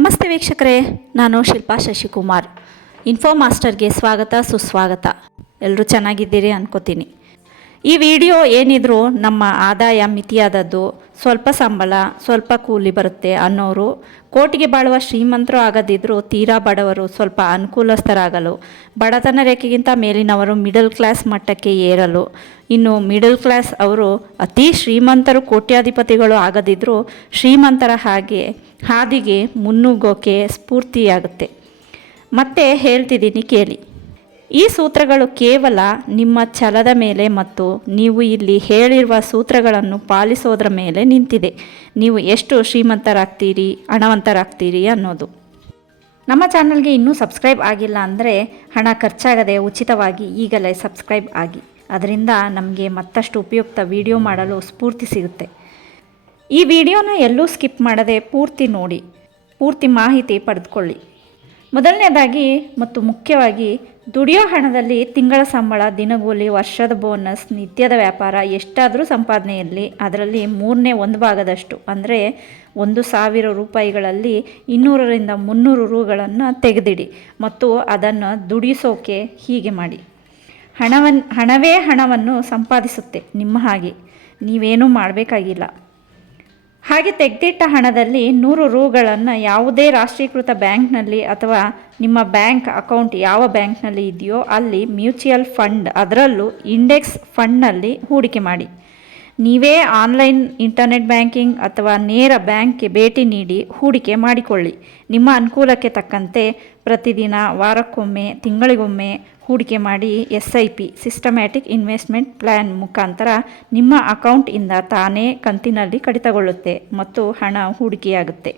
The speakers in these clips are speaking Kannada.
ನಮಸ್ತೆ ವೀಕ್ಷಕರೇ ನಾನು ಶಿಲ್ಪಾ ಶಶಿಕುಮಾರ್. ಇನ್ಫೋ ಮಾಸ್ಟರ್ಗೆ ಸ್ವಾಗತ ಸುಸ್ವಾಗತ. ಎಲ್ಲರೂ ಚೆನ್ನಾಗಿದ್ದೀರಿ ಅನ್ಕೋತೀನಿ. ಈ ವಿಡಿಯೋ ಏನಿದ್ರು ನಮ್ಮ ಆದಾಯ ಮಿತಿಯಾದದ್ದು, ಸ್ವಲ್ಪ ಸಂಬಳ, ಸ್ವಲ್ಪ ಕೂಲಿ ಬರುತ್ತೆ ಅನ್ನೋರು ಕೋಟಿಗೆ ಬಾಳುವ ಶ್ರೀಮಂತರು ಆಗದಿದ್ದರೂ ತೀರಾ ಬಡವರು ಸ್ವಲ್ಪ ಅನುಕೂಲಸ್ಥರಾಗಲು, ಬಡತನ ರೇಖೆಗಿಂತ ಮೇಲಿನವರು ಮಿಡಲ್ ಕ್ಲಾಸ್ ಮಟ್ಟಕ್ಕೆ ಏರಲು. ಇನ್ನು ಮಿಡಲ್ ಕ್ಲಾಸ್ ಅವರು ಅತಿ ಶ್ರೀಮಂತರು ಕೋಟ್ಯಾಧಿಪತಿಗಳು ಆಗದಿದ್ದರೂ ಶ್ರೀಮಂತರ ಹಾಗೆ ಹಾದಿಗೆ ಮುನ್ನುಗ್ಗೋಕೆ ಸ್ಫೂರ್ತಿಯಾಗುತ್ತೆ. ಮತ್ತೆ ಹೇಳ್ತಿದ್ದೀನಿ ಕೇಳಿ. ಈ ಸೂತ್ರಗಳು ಕೇವಲ ನಿಮ್ಮ ಛಲದ ಮೇಲೆ ಮತ್ತು ನೀವು ಇಲ್ಲಿ ಹೇಳಿರುವ ಸೂತ್ರಗಳನ್ನು ಪಾಲಿಸೋದ್ರ ಮೇಲೆ ನಿಂತಿದೆ. ನೀವು ಎಷ್ಟು ಶ್ರೀಮಂತರಾಗ್ತೀರಿ, ಹಣವಂತರಾಗ್ತೀರಿ ಅನ್ನೋದು. ನಮ್ಮ ಚಾನಲ್ಗೆ ಇನ್ನೂ ಸಬ್ಸ್ಕ್ರೈಬ್ ಆಗಿಲ್ಲ ಅಂದರೆ ಹಣ ಖರ್ಚಾಗದೆ ಉಚಿತವಾಗಿ ಈಗಲೇ ಸಬ್ಸ್ಕ್ರೈಬ್ ಆಗಿ. ಅದರಿಂದ ನಮಗೆ ಮತ್ತಷ್ಟು ಉಪಯುಕ್ತ ವಿಡಿಯೋ ಮಾಡಲು ಸ್ಫೂರ್ತಿ ಸಿಗುತ್ತೆ. ಈ ವಿಡಿಯೋನ ಎಲ್ಲೂ ಸ್ಕಿಪ್ ಮಾಡದೆ ಪೂರ್ತಿ ನೋಡಿ. ಪೂರ್ತಿ ಮಾಹಿತಿ ಪಡೆದುಕೊಳ್ಳಿ. ಮೊದಲನೇದಾಗಿ ಮತ್ತು ಮುಖ್ಯವಾಗಿ ದುಡಿಯೋ ಹಣದಲ್ಲಿ ತಿಂಗಳ ಸಂಬಳ, ದಿನಗೂಲಿ, ವರ್ಷದ ಬೋನಸ್, ನಿತ್ಯದ ವ್ಯಾಪಾರ, ಎಷ್ಟಾದರೂ ಸಂಪಾದನೆಯಲ್ಲಿ ಅದರಲ್ಲಿ ಮೂರನೇ ಒಂದು ಭಾಗದಷ್ಟು, ಅಂದರೆ ಒಂದು ಸಾವಿರ ರೂಪಾಯಿಗಳಲ್ಲಿ ಇನ್ನೂರರಿಂದ ಮುನ್ನೂರು ರೂಗಳನ್ನು ತೆಗೆದಿಡಿ ಮತ್ತು ಅದನ್ನು ದುಡಿಸೋಕೆ ಹೀಗೆ ಮಾಡಿ. ಹಣವನ್ನು ಹಣವೇ ಹಣವನ್ನು ಸಂಪಾದಿಸುತ್ತೆ ನಿಮ್ಮ ಹಾಗೆ. ನೀವೇನೂ ಮಾಡಬೇಕಾಗಿಲ್ಲ. ಹಾಗೆ ತೆಗೆದಿಟ್ಟ ಹಣದಲ್ಲಿ ನೂರು ರೂಗಳನ್ನು ಯಾವುದೇ ರಾಷ್ಟ್ರೀಕೃತ ಬ್ಯಾಂಕ್ನಲ್ಲಿ ಅಥವಾ ನಿಮ್ಮ ಬ್ಯಾಂಕ್ ಅಕೌಂಟ್ ಯಾವ ಬ್ಯಾಂಕ್ನಲ್ಲಿ ಇದೆಯೋ ಅಲ್ಲಿ ಮ್ಯೂಚುವಲ್ ಫಂಡ್ ಅದರಲ್ಲೂ ಇಂಡೆಕ್ಸ್ ಫಂಡ್ನಲ್ಲಿ ಹೂಡಿಕೆ ಮಾಡಿ. ನೀವೇ ಆನ್ಲೈನ್ ಇಂಟರ್ನೆಟ್ ಬ್ಯಾಂಕಿಂಗ್ ಅಥವಾ ನೇರ ಬ್ಯಾಂಕ್ಗೆ ಭೇಟಿ ನೀಡಿ ಹೂಡಿಕೆ ಮಾಡಿಕೊಳ್ಳಿ. ನಿಮ್ಮ ಅನುಕೂಲಕ್ಕೆ ತಕ್ಕಂತೆ ಪ್ರತಿದಿನ ವಾರಕ್ಕೊಮ್ಮೆ, ತಿಂಗಳಿಗೊಮ್ಮೆ ಹೂಡಿಕೆ ಮಾಡಿ S I P, systematic investment plan ಮುಖಾಂತರ ನಿಮ್ಮ ಅಕೌಂಟಿಂದ ತಾನೇ ಕಂತಿನಲ್ಲಿ ಕಡಿತಗೊಳ್ಳುತ್ತೆ ಮತ್ತು ಹಣ ಹೂಡಿಕೆಯಾಗುತ್ತೆ.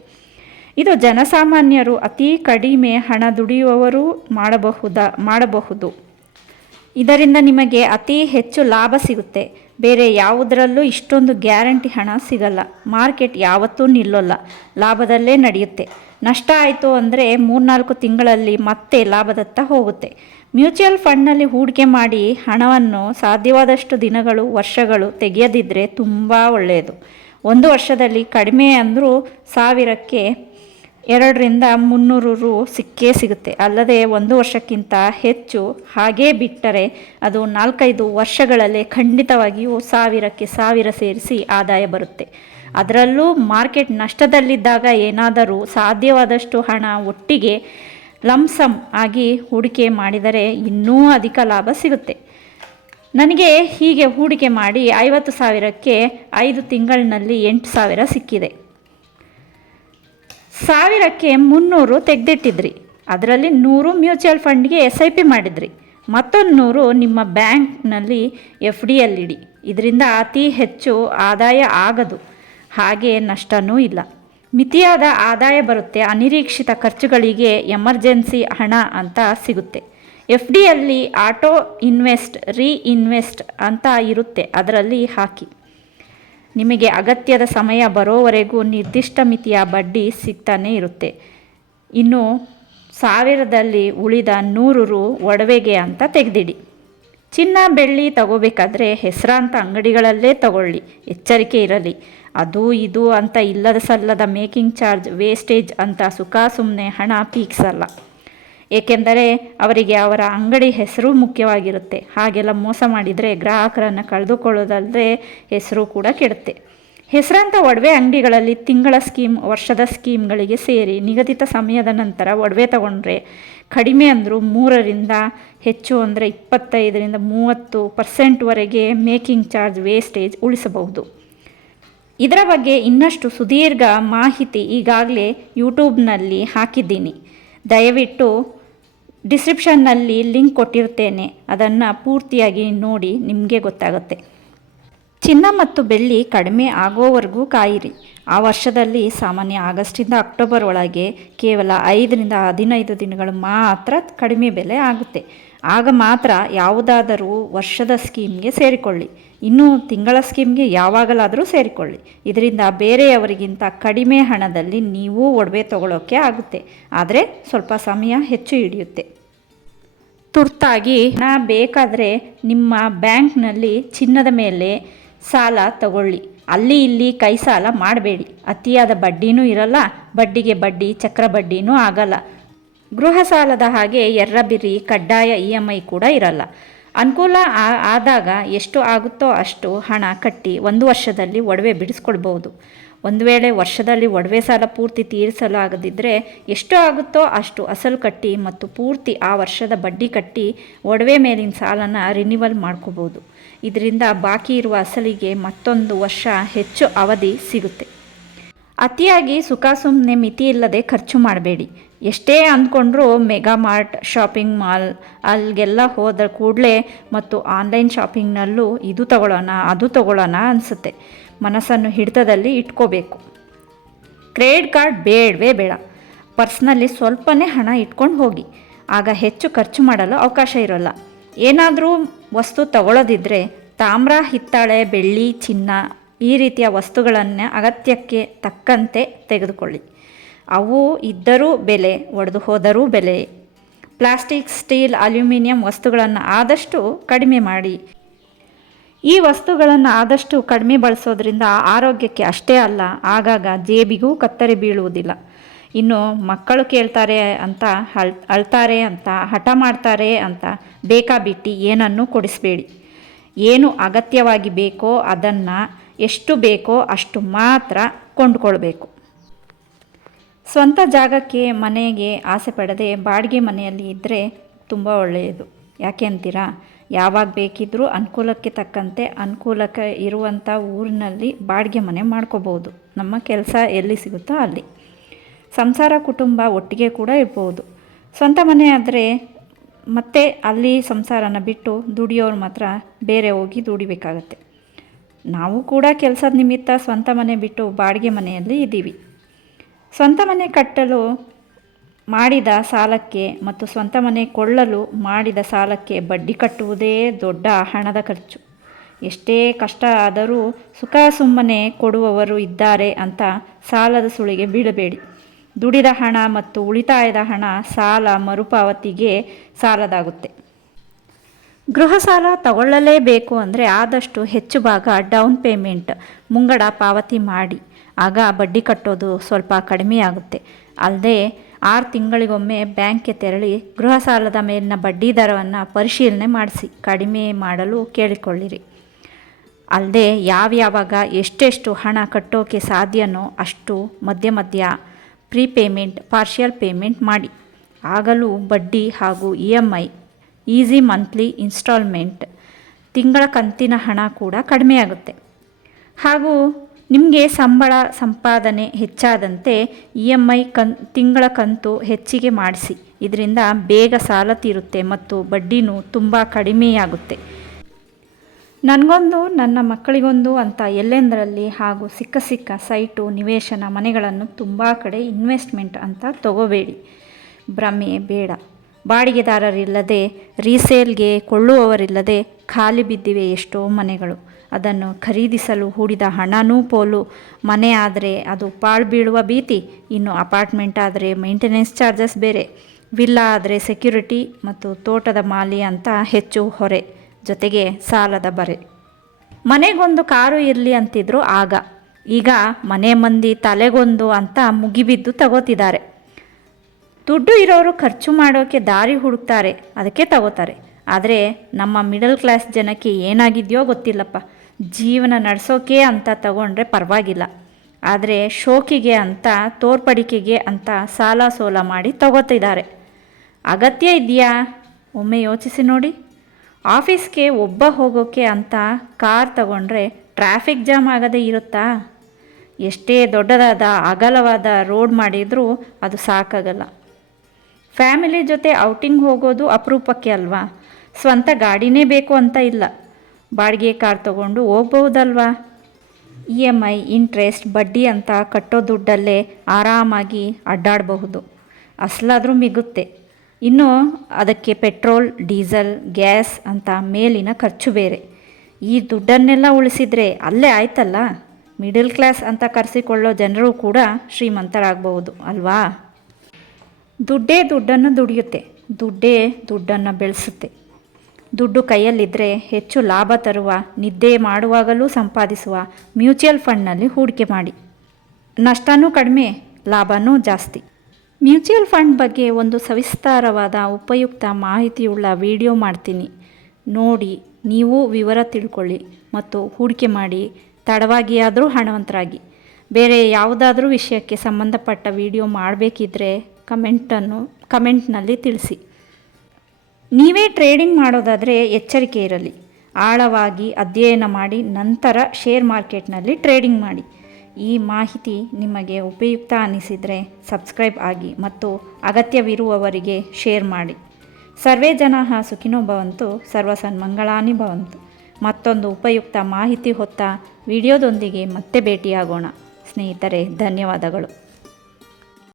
ಇದು ಜನಸಾಮಾನ್ಯರು ಅತಿ ಕಡಿಮೆ ಹಣ ದುಡಿಯುವವರು ಮಾಡಬಹುದ, ಮಾಡಬಹುದು. ಇದರಿಂದ ನಿಮಗೆ ಅತಿ ಹೆಚ್ಚು ಲಾಭ ಸಿಗುತ್ತೆ. ಬೇರೆ ಯಾವುದರಲ್ಲೂ ಇಷ್ಟೊಂದು ಗ್ಯಾರಂಟಿ ಹಣ ಸಿಗಲ್ಲ. ಮಾರ್ಕೆಟ್ ಯಾವತ್ತೂ ನಿಲ್ಲೋಲ್ಲ. ಲಾಭದಲ್ಲೇ ನಡೆಯುತ್ತೆ. ನಷ್ಟ ಆಯಿತು ಅಂದರೆ ಮೂರ್ನಾಲ್ಕು ತಿಂಗಳಲ್ಲಿ ಮತ್ತೆ ಲಾಭದತ್ತ ಹೋಗುತ್ತೆ. ಮ್ಯೂಚುವಲ್ ಫಂಡ್ನಲ್ಲಿ ಹೂಡಿಕೆ ಮಾಡಿ ಹಣವನ್ನು ಸಾಧ್ಯವಾದಷ್ಟು ದಿನಗಳು, ವರ್ಷಗಳು ತೆಗೆಯದಿದ್ದರೆ ತುಂಬ ಒಳ್ಳೆಯದು. ಒಂದು ವರ್ಷದಲ್ಲಿ ಕಡಿಮೆ ಅಂದರೂ ಸಾವಿರಕ್ಕೆ ಎರಡರಿಂದ ಮುನ್ನೂರು ರು ಸಿಕ್ಕೇ ಸಿಗುತ್ತೆ. ಅಲ್ಲದೆ ಒಂದು ವರ್ಷಕ್ಕಿಂತ ಹೆಚ್ಚು ಹಾಗೇ ಬಿಟ್ಟರೆ ಅದು ನಾಲ್ಕೈದು ವರ್ಷಗಳಲ್ಲೇ ಖಂಡಿತವಾಗಿಯೂ ಸಾವಿರಕ್ಕೆ ಸಾವಿರ ಸೇರಿಸಿ ಆದಾಯ ಬರುತ್ತೆ. ಅದರಲ್ಲೂ ಮಾರ್ಕೆಟ್ ನಷ್ಟದಲ್ಲಿದ್ದಾಗ ಏನಾದರೂ ಸಾಧ್ಯವಾದಷ್ಟು ಹಣ ಒಟ್ಟಿಗೆ ಲಂಸಮ್ ಆಗಿ ಹೂಡಿಕೆ ಮಾಡಿದರೆ ಇನ್ನೂ ಅಧಿಕ ಲಾಭ ಸಿಗುತ್ತೆ. ನನಗೆ ಹೀಗೆ ಹೂಡಿಕೆ ಮಾಡಿ ಐವತ್ತು ಸಾವಿರಕ್ಕೆ ಐದು ತಿಂಗಳಿನಲ್ಲಿ ಎಂಟು ಸಾವಿರ ಸಿಕ್ಕಿದೆ. ಸಾವಿರಕ್ಕೆ ಮುನ್ನೂರು ತೆಗೆದಿಟ್ಟಿದ್ರಿ. ಅದರಲ್ಲಿ ನೂರು ಮ್ಯೂಚುವಲ್ ಫಂಡ್ಗೆ ಎಸ್ ಐ ಪಿ ಮಾಡಿದ್ರಿ. ಮತ್ತೊಂದು ನೂರು ನಿಮ್ಮ ಬ್ಯಾಂಕ್ನಲ್ಲಿ ಎಫ್ ಡಿಯಲ್ಲಿಡಿ ಇದರಿಂದ ಅತಿ ಹೆಚ್ಚು ಆದಾಯ ಆಗದು. ಹಾಗೆ ನಷ್ಟವೂ ಇಲ್ಲ. ಮಿತಿಯಾದ ಆದಾಯ ಬರುತ್ತೆ, ಅನಿರೀಕ್ಷಿತ ಖರ್ಚುಗಳಿಗೆ ಎಮರ್ಜೆನ್ಸಿ ಹಣ ಅಂತ ಸಿಗುತ್ತೆ. ಎಫ್ ಡಿಯಲ್ಲಿ ಆಟೋ ಇನ್ವೆಸ್ಟ್, ರೀ ಇನ್ವೆಸ್ಟ್ ಅಂತ ಇರುತ್ತೆ, ಅದರಲ್ಲಿ ಹಾಕಿ. ನಿಮಗೆ ಅಗತ್ಯದ ಸಮಯ ಬರೋವರೆಗೂ ನಿರ್ದಿಷ್ಟ ಮಿತಿಯ ಬಡ್ಡಿ ಸಿಗ್ತಾನೆ ಇರುತ್ತೆ. ಇನ್ನು ಸಾವಿರದಲ್ಲಿ ಉಳಿದ ನೂರು ರು ಒಡವೆಗೆ ಅಂತ ತೆಗೆದಿಡಿ. ಚಿನ್ನ, ಬೆಳ್ಳಿ ತಗೋಬೇಕಾದ್ರೆ ಹೆಸರಾಂತ ಅಂಗಡಿಗಳಲ್ಲೇ ತಗೊಳ್ಳಿ. ಎಚ್ಚರಿಕೆ ಇರಲಿ. ಅದು ಇದು ಅಂತ ಇಲ್ಲದ ಸಲ್ಲದ ಮೇಕಿಂಗ್ ಚಾರ್ಜ್, ವೇಸ್ಟೇಜ್ ಅಂತ ಸುಖ ಸುಮ್ಮನೆ ಹಣ ಪೀಕ್ಸಲ್ಲ. ಏಕೆಂದರೆ ಅವರಿಗೆ ಅವರ ಅಂಗಡಿ ಹೆಸರು ಮುಖ್ಯವಾಗಿರುತ್ತೆ. ಹಾಗೆಲ್ಲ ಮೋಸ ಮಾಡಿದರೆ ಗ್ರಾಹಕರನ್ನು ಕಳೆದುಕೊಳ್ಳೋದಲ್ಲದೆ ಹೆಸರು ಕೂಡ ಕೆಡುತ್ತೆ. ಹೆಸರಾಂತ ಒಡವೆ ಅಂಗಡಿಗಳಲ್ಲಿ ತಿಂಗಳ ಸ್ಕೀಮ್, ವರ್ಷದ ಸ್ಕೀಮ್ಗಳಿಗೆ ಸೇರಿ ನಿಗದಿತ ಸಮಯದ ನಂತರ ಒಡವೆ ತಗೊಂಡ್ರೆ ಕಡಿಮೆ ಅಂದರೂ ಮೂರರಿಂದ ಹೆಚ್ಚು ಅಂದರೆ ಇಪ್ಪತ್ತೈದರಿಂದ ಮೂವತ್ತು ಪರ್ಸೆಂಟ್ವರೆಗೆ ಮೇಕಿಂಗ್ ಚಾರ್ಜ್ ವೇಸ್ಟೇಜ್ ಉಳಿಸಬಹುದು. ಇದರ ಬಗ್ಗೆ ಇನ್ನಷ್ಟು ಸುದೀರ್ಘ ಮಾಹಿತಿ ಈಗಾಗಲೇ ಯೂಟ್ಯೂಬ್ನಲ್ಲಿ ಹಾಕಿದ್ದೀನಿ. ದಯವಿಟ್ಟು ಡಿಸ್ಕ್ರಿಪ್ಷನ್ನಲ್ಲಿ ಲಿಂಕ್ ಕೊಟ್ಟಿರ್ತೇನೆ ಅದನ್ನು ಪೂರ್ತಿಯಾಗಿ ನೋಡಿ ನಿಮಗೆ ಗೊತ್ತಾಗುತ್ತೆ. ಚಿನ್ನ ಮತ್ತು ಬೆಳ್ಳಿ ಕಡಿಮೆ ಆಗೋವರೆಗೂ ಕಾಯಿರಿ. ಆ ವರ್ಷದಲ್ಲಿ ಸಾಮಾನ್ಯ ಆಗಸ್ಟಿಂದ ಅಕ್ಟೋಬರ್ ಒಳಗೆ ಕೇವಲ ಐದರಿಂದ ಹದಿನೈದು ದಿನಗಳು ಮಾತ್ರ ಕಡಿಮೆ ಬೆಲೆ ಆಗುತ್ತೆ. ಆಗ ಮಾತ್ರ ಯಾವುದಾದರೂ ವರ್ಷದ ಸ್ಕೀಮ್ಗೆ ಸೇರಿಕೊಳ್ಳಿ. ಇನ್ನು ತಿಂಗಳ ಸ್ಕೀಮ್ಗೆ ಯಾವಾಗಲಾದರೂ ಸೇರಿಕೊಳ್ಳಿ. ಇದರಿಂದ ಬೇರೆಯವರಿಗಿಂತ ಕಡಿಮೆ ಹಣದಲ್ಲಿ ನೀವು ಒಡವೆ ತಗೊಳ್ಳೋಕ್ಕೆ ಆಗುತ್ತೆ. ಆದರೆ ಸ್ವಲ್ಪ ಸಮಯ ಹೆಚ್ಚು ಹಿಡಿಯುತ್ತೆ. ತುರ್ತಾಗಿ ಹಣ ಬೇಕಾದರೆ ನಿಮ್ಮ ಬ್ಯಾಂಕ್ನಲ್ಲಿ ಚಿನ್ನದ ಮೇಲೆ ಸಾಲ ತಗೊಳ್ಳಿ. ಅಲ್ಲಿ ಇಲ್ಲಿ ಕೈ ಸಾಲ ಮಾಡಬೇಡಿ. ಅತಿಯಾದ ಬಡ್ಡಿನೂ ಇರಲ್ಲ. ಬಡ್ಡಿಗೆ ಬಡ್ಡಿ ಚಕ್ರ ಬಡ್ಡಿನೂ ಆಗಲ್ಲ. ಗೃಹ ಸಾಲದ ಹಾಗೆ ಎರ್ರಬಿರಿ ಕಡ್ಡಾಯ, ಇ ಎಂ ಐ ಕೂಡ ಇರಲ್ಲ. ಅನುಕೂಲ ಆದಾಗ ಎಷ್ಟು ಆಗುತ್ತೋ ಅಷ್ಟು ಹಣ ಕಟ್ಟಿ ಒಂದು ವರ್ಷದಲ್ಲಿ ಒಡವೆ ಬಿಡಿಸ್ಕೊಳ್ಬೋದು ಒಂದು ವೇಳೆ ವರ್ಷದಲ್ಲಿ ಒಡವೆ ಸಾಲ ಪೂರ್ತಿ ತೀರಿಸಲಾಗದಿದ್ದರೆ ಎಷ್ಟು ಆಗುತ್ತೋ ಅಷ್ಟು ಅಸಲು ಕಟ್ಟಿ ಮತ್ತು ಪೂರ್ತಿ ಆ ವರ್ಷದ ಬಡ್ಡಿ ಕಟ್ಟಿ ಒಡವೆ ಮೇಲಿನ ಸಾಲನ ರಿನಿವಲ್ ಮಾಡ್ಕೋಬೋದು. ಇದರಿಂದ ಬಾಕಿ ಇರುವ ಅಸಲಿಗೆ ಮತ್ತೊಂದು ವರ್ಷ ಹೆಚ್ಚು ಅವಧಿ ಸಿಗುತ್ತೆ. ಅತಿಯಾಗಿ ಸುಖ ಸುಮ್ಮನೆ ಮಿತಿ ಇಲ್ಲದೆ ಖರ್ಚು ಮಾಡಬೇಡಿ. ಎಷ್ಟೇ ಅಂದ್ಕೊಂಡ್ರೂ ಮೆಗಾ ಮಾರ್ಟ್ ಶಾಪಿಂಗ್ ಮಾಲ್ ಅಲ್ಲಿಗೆಲ್ಲ ಹೋದ ಕೂಡಲೇ ಮತ್ತು ಆನ್ಲೈನ್ ಶಾಪಿಂಗ್ನಲ್ಲೂ ಇದು ತಗೊಳ್ಳೋಣ ಅದು ತಗೊಳ್ಳೋಣ ಅನಿಸುತ್ತೆ. ಮನಸ್ಸನ್ನು ಹಿಡಿತದಲ್ಲಿ ಇಟ್ಕೋಬೇಕು. ಕ್ರೆಡಿಟ್ ಕಾರ್ಡ್ ಬೇಡವೇ ಬೇಡ. ಪರ್ಸ್ನಲ್ಲಿ ಸ್ವಲ್ಪನೇ ಹಣ ಇಟ್ಕೊಂಡು ಹೋಗಿ. ಆಗ ಹೆಚ್ಚು ಖರ್ಚು ಮಾಡಲು ಅವಕಾಶ ಇರೋಲ್ಲ. ಏನಾದರೂ ವಸ್ತು ತಗೊಳ್ಳೋದಿದ್ದರೆ ತಾಮ್ರ, ಹಿತ್ತಾಳೆ, ಬೆಳ್ಳಿ, ಚಿನ್ನ ಈ ರೀತಿಯ ವಸ್ತುಗಳನ್ನು ಅಗತ್ಯಕ್ಕೆ ತಕ್ಕಂತೆ ತೆಗೆದುಕೊಳ್ಳಿ. ಅವು ಇದ್ದರೂ ಬೆಲೆ, ಒಡೆದು ಹೋದರೂ ಬೆಲೆ. ಪ್ಲಾಸ್ಟಿಕ್, ಸ್ಟೀಲ್, ಅಲ್ಯೂಮಿನಿಯಂ ವಸ್ತುಗಳನ್ನು ಆದಷ್ಟು ಕಡಿಮೆ ಮಾಡಿ. ಈ ವಸ್ತುಗಳನ್ನು ಆದಷ್ಟು ಕಡಿಮೆ ಬಳಸೋದ್ರಿಂದ ಆರೋಗ್ಯಕ್ಕೆ ಅಷ್ಟೇ ಅಲ್ಲ, ಆಗಾಗ ಜೇಬಿಗೂ ಕತ್ತರಿ ಬೀಳುವುದಿಲ್ಲ. ಇನ್ನು ಮಕ್ಕಳು ಕೇಳ್ತಾರೆ ಅಂತ ಅಳ್ ಅಳ್ತಾರೆ ಅಂತ, ಹಠ ಮಾಡ್ತಾರೆ ಅಂತ ಬೇಕಾಬಿಟ್ಟು ಏನನ್ನು ಕೊಡಿಸಬೇಡಿ. ಏನು ಅಗತ್ಯವಾಗಿ ಬೇಕೋ ಅದನ್ನು ಎಷ್ಟು ಬೇಕೋ ಅಷ್ಟು ಮಾತ್ರ ಕೊಂಡುಕೊಳ್ಬೇಕು. ಸ್ವಂತ ಜಾಗಕ್ಕೆ ಮನೆಗೆ ಆಸೆ ಪಡದೆ ಬಾಡಿಗೆ ಮನೆಯಲ್ಲಿ ಇದ್ದರೆ ತುಂಬ ಒಳ್ಳೆಯದು. ಯಾಕೆ ಅಂತೀರಾ? ಯಾವಾಗ ಬೇಕಿದ್ದರೂ ಅನುಕೂಲಕ್ಕೆ ತಕ್ಕಂತೆ ಅನುಕೂಲಕ್ಕೆ ಇರುವಂಥ ಊರಿನಲ್ಲಿ ಬಾಡಿಗೆ ಮನೆ ಮಾಡ್ಕೋಬೋದು. ನಮ್ಮ ಕೆಲಸ ಎಲ್ಲಿ ಸಿಗುತ್ತೋ ಅಲ್ಲಿ. ಸಂಸಾರ ಕುಟುಂಬ ಒಟ್ಟಿಗೆ ಕೂಡ ಇರ್ಬೋದು. ಸ್ವಂತ ಮನೆ ಆದರೆ ಮತ್ತೆ ಅಲ್ಲಿ ಸಂಸಾರನ ಬಿಟ್ಟು ದುಡಿಯೋರು ಮಾತ್ರ ಬೇರೆ ಹೋಗಿ ದುಡಿಬೇಕಾಗತ್ತೆ. ನಾವು ಕೂಡ ಕೆಲಸದ ನಿಮಿತ್ತ ಸ್ವಂತ ಮನೆ ಬಿಟ್ಟು ಬಾಡಿಗೆ ಮನೆಯಲ್ಲಿ ಇದ್ದೀವಿ. ಸ್ವಂತ ಮನೆ ಕಟ್ಟಲು ಮಾಡಿದ ಸಾಲಕ್ಕೆ ಮತ್ತು ಸ್ವಂತ ಮನೆ ಕೊಳ್ಳಲು ಮಾಡಿದ ಸಾಲಕ್ಕೆ ಬಡ್ಡಿ ಕಟ್ಟುವುದೇ ದೊಡ್ಡ ಹಣದ ಖರ್ಚು. ಎಷ್ಟೇ ಕಷ್ಟ ಆದರೂ ಸುಖ ಸುಮ್ಮನೆ ಕೊಡುವವರು ಇದ್ದಾರೆ ಅಂತ ಸಾಲದ ಸುಳಿಗೆ ಬೀಳಬೇಡಿ. ದುಡಿದ ಹಣ ಮತ್ತು ಉಳಿತಾಯದ ಹಣ ಸಾಲ ಮರುಪಾವತಿಗೆ ಸಾಲದಾಗುತ್ತೆ. ಗೃಹ ಸಾಲ ತಗೊಳ್ಳಲೇಬೇಕು ಅಂದರೆ ಆದಷ್ಟು ಹೆಚ್ಚು ಭಾಗ ಡೌನ್ ಪೇಮೆಂಟ್ ಮುಂಗಡ ಪಾವತಿ ಮಾಡಿ. ಆಗ ಬಡ್ಡಿ ಕಟ್ಟೋದು ಸ್ವಲ್ಪ ಕಡಿಮೆ ಆಗುತ್ತೆ. ಅಲ್ಲದೆ ಆರು ತಿಂಗಳಿಗೊಮ್ಮೆ ಬ್ಯಾಂಕ್ಗೆ ತೆರಳಿ ಗೃಹ ಸಾಲದ ಮೇಲಿನ ಬಡ್ಡಿ ದರವನ್ನು ಪರಿಶೀಲನೆ ಮಾಡಿಸಿ. ಕಡಿಮೆ ಮಾಡಲು ಕೇಳಿಕೊಳ್ಳಿರಿ. ಅಲ್ಲದೆ ಯಾವ್ಯಾವಾಗ ಎಷ್ಟೆಷ್ಟು ಹಣ ಕಟ್ಟೋಕೆ ಸಾಧ್ಯನೋ ಅಷ್ಟು ಮಧ್ಯ ಮಧ್ಯ ಪ್ರೀಪೇಮೆಂಟ್, ಪಾರ್ಷಿಯಲ್ ಪೇಮೆಂಟ್ ಮಾಡಿ. ಆಗಲೂ ಬಡ್ಡಿ ಹಾಗೂ E M I, easy monthly instalment, ತಿಂಗಳ ಕಂತಿನ ಹಣ ಕೂಡ ಕಡಿಮೆಯಾಗುತ್ತೆ ಹಾಗೂ ನಿಮಗೆ ಸಂಬಳ ಸಂಪಾದನೆ ಹೆಚ್ಚಾದಂತೆ ಇ ಎಂ ಐ ಕನ್, ತಿಂಗಳ ಕಂತು ಹೆಚ್ಚಿಗೆ ಮಾಡಿಸಿ. ಇದರಿಂದ ಬೇಗ ಸಾಲ ತೀರುತ್ತೆ ಮತ್ತು ಬಡ್ಡಿನೂ ತುಂಬ ಕಡಿಮೆಯಾಗುತ್ತೆ. ನನಗೊಂದು, ನನ್ನ ಮಕ್ಕಳಿಗೊಂದು ಅಂತ ಎಲ್ಲೆಂದರಲ್ಲಿ ಹಾಗೂ ಸಿಕ್ಕ ಸಿಕ್ಕ ಸೈಟು, ನಿವೇಶನ ಮನೆಗಳನ್ನು ತುಂಬ ಕಡೆ ಇನ್ವೆಸ್ಟ್ಮೆಂಟ್ ಅಂತ ತಗೋಬೇಡಿ. ಭ್ರಮೆ ಬೇಡ. ಬಾಡಿಗೆದಾರರಿಲ್ಲದೆ, ರೀಸೇಲ್ಗೆ ಕೊಳ್ಳುವವರಿಲ್ಲದೆ, ಖಾಲಿ ಬಿದ್ದಿವೆ ಎಷ್ಟೋ ಮನೆಗಳು. ಅದನ್ನು ಖರೀದಿಸಲು ಹೂಡಿದ ಹಣನೂ ಪೋಲು. ಮನೆ ಆದರೆ ಅದು ಪಾಳು ಬೀಳುವ ಭೀತಿ, ಇನ್ನು ಅಪಾರ್ಟ್ಮೆಂಟ್ ಆದರೆ ಮೇಂಟೆನೆನ್ಸ್ ಚಾರ್ಜಸ್ ಬೇರೆ. ವಿಲ್ಲಾ ಆದರೆ ಸೆಕ್ಯುರಿಟಿ ಮತ್ತು ತೋಟದ ಮಾಲಿ ಅಂತ ಹೆಚ್ಚು ಹೊರೆ, ಜೊತೆಗೆ ಸಾಲದ ಬರೆ. ಮನೆಗೊಂದು ಕಾರು ಇರಲಿ ಅಂತಿದ್ರು ಆಗ. ಈಗ ಮನೆ ಮಂದಿ ತಲೆಗೊಂದು ಅಂತ ಮುಗಿಬಿದ್ದು ತಗೋತಿದ್ದಾರೆ. ದುಡ್ಡು ಇರೋರು ಖರ್ಚು ಮಾಡೋಕ್ಕೆ ದಾರಿ ಹುಡುಕ್ತಾರೆ, ಅದಕ್ಕೆ ತಗೋತಾರೆ. ಆದರೆ ನಮ್ಮ ಮಿಡಲ್ ಕ್ಲಾಸ್ ಜನಕ್ಕೆ ಏನಾಗಿದೆಯೋ ಗೊತ್ತಿಲ್ಲಪ್ಪ. ಜೀವನ ನಡೆಸೋಕೆ ಅಂತ ತಗೊಂಡ್ರೆ ಪರವಾಗಿಲ್ಲ. ಆದರೆ ಶೋಕಿಗೆ ಅಂತ, ತೋರ್ಪಡಿಕೆಗೆ ಅಂತ ಸಾಲ ಸೋಲ ಮಾಡಿ ತಗೋತಿದ್ದಾರೆ. ಅಗತ್ಯ ಇದೆಯಾ? ಒಮ್ಮೆ ಯೋಚಿಸಿ ನೋಡಿ. ಆಫೀಸ್ಗೆ ಒಬ್ಬ ಹೋಗೋಕ್ಕೆ ಅಂತ ಕಾರ್ ತಗೊಂಡ್ರೆ ಟ್ರಾಫಿಕ್ ಜಾಮ್ ಆಗದೇ ಇರುತ್ತಾ? ಎಷ್ಟೇ ದೊಡ್ಡದಾದ ಅಗಲವಾದ ರೋಡ್ ಮಾಡಿದರೂ ಅದು ಸಾಕಾಗಲ್ಲ. ಫ್ಯಾಮಿಲಿ ಜೊತೆ ಔಟಿಂಗ್ ಹೋಗೋದು ಅಪರೂಪಕ್ಕೆ ಅಲ್ವಾ? ಸ್ವಂತ ಗಾಡಿನೇ ಬೇಕು ಅಂತ ಇಲ್ಲ. ಬಾಡಿಗೆ ಕಾರ್ ತಗೊಂಡು ಹೋಗ್ಬಹುದಲ್ವಾ? ಇ ಎಂ ಐ, ಇಂಟ್ರೆಸ್ಟ್, ಬಡ್ಡಿ ಅಂತ ಕಟ್ಟೋ ದುಡ್ಡಲ್ಲೇ ಆರಾಮಾಗಿ ಅಡ್ಡಾಡಬಹುದು. ಅಸಲಾದರೂ ಮಿಗುತ್ತೆ. ಇನ್ನು ಅದಕ್ಕೆ ಪೆಟ್ರೋಲ್, ಡೀಸೆಲ್, ಗ್ಯಾಸ್ ಅಂತ ಮೇಲಿನ ಖರ್ಚು ಬೇರೆ. ಈ ದುಡ್ಡನ್ನೆಲ್ಲ ಉಳಿಸಿದರೆ ಅಲ್ಲೇ ಆಯ್ತಲ್ಲ? ಮಿಡಲ್ ಕ್ಲಾಸ್ ಅಂತ ಕರೆಸಿಕೊಳ್ಳೋ ಜನರು ಕೂಡ ಶ್ರೀಮಂತರಾಗಬಹುದು, ಅಲ್ವಾ? ದುಡ್ಡೇ ದುಡ್ಡನ್ನು ದುಡಿಯುತ್ತೆ. ದುಡ್ಡೇ ದುಡ್ಡನ್ನು ಬೆಳೆಸುತ್ತೆ. ದುಡ್ಡು ಕೈಯಲ್ಲಿದ್ದರೆ ಹೆಚ್ಚು ಲಾಭ ತರುವ, ನಿದ್ದೆ ಮಾಡುವಾಗಲೂ ಸಂಪಾದಿಸುವ ಮ್ಯೂಚುವಲ್ ಫಂಡ್ನಲ್ಲಿ ಹೂಡಿಕೆ ಮಾಡಿ. ನಷ್ಟನೂ ಕಡಿಮೆ, ಲಾಭನೂ ಜಾಸ್ತಿ. ಮ್ಯೂಚುವಲ್ ಫಂಡ್ ಬಗ್ಗೆ ಒಂದು ಸವಿಸ್ತಾರವಾದ ಉಪಯುಕ್ತ ಮಾಹಿತಿಯುಳ್ಳ ವಿಡಿಯೋ ಮಾಡ್ತೀನಿ. ನೋಡಿ, ನೀವು ವಿವರ ತಿಳ್ಕೊಳ್ಳಿ ಮತ್ತು ಹೂಡಿಕೆ ಮಾಡಿ, ತಡವಾಗಿಯಾದರೂ ಹಣವಂತರಾಗಿ. ಬೇರೆ ಯಾವುದಾದ್ರೂ ವಿಷಯಕ್ಕೆ ಸಂಬಂಧಪಟ್ಟ ವಿಡಿಯೋ ಮಾಡಬೇಕಿದ್ರೆ ಕಮೆಂಟನ್ನು, ಕಮೆಂಟ್ನಲ್ಲಿ ತಿಳಿಸಿ. ನೀವೇ ಟ್ರೇಡಿಂಗ್ ಮಾಡೋದಾದರೆ ಎಚ್ಚರಿಕೆ ಇರಲಿ. ಆಳವಾಗಿ ಅಧ್ಯಯನ ಮಾಡಿ, ನಂತರ ಶೇರ್ ಮಾರ್ಕೆಟ್ನಲ್ಲಿ ಟ್ರೇಡಿಂಗ್ ಮಾಡಿ. ಈ ಮಾಹಿತಿ ನಿಮಗೆ ಉಪಯುಕ್ತ ಅನಿಸಿದರೆ ಸಬ್ಸ್ಕ್ರೈಬ್ ಆಗಿ ಮತ್ತು ಅಗತ್ಯವಿರುವವರಿಗೆ ಶೇರ್ ಮಾಡಿ. ಸರ್ವೇ ಜನ ಸುಖಿನೋ ಭವಂತು ಸರ್ವ ಸನ್ಮಂಗಳಾನಿ ಭವಂತು. ಮತ್ತೊಂದು ಉಪಯುಕ್ತ ಮಾಹಿತಿ ಹೊತ್ತ ವಿಡಿಯೋದೊಂದಿಗೆ ಮತ್ತೆ ಭೇಟಿಯಾಗೋಣ. ಸ್ನೇಹಿತರೆ, ಧನ್ಯವಾದಗಳು.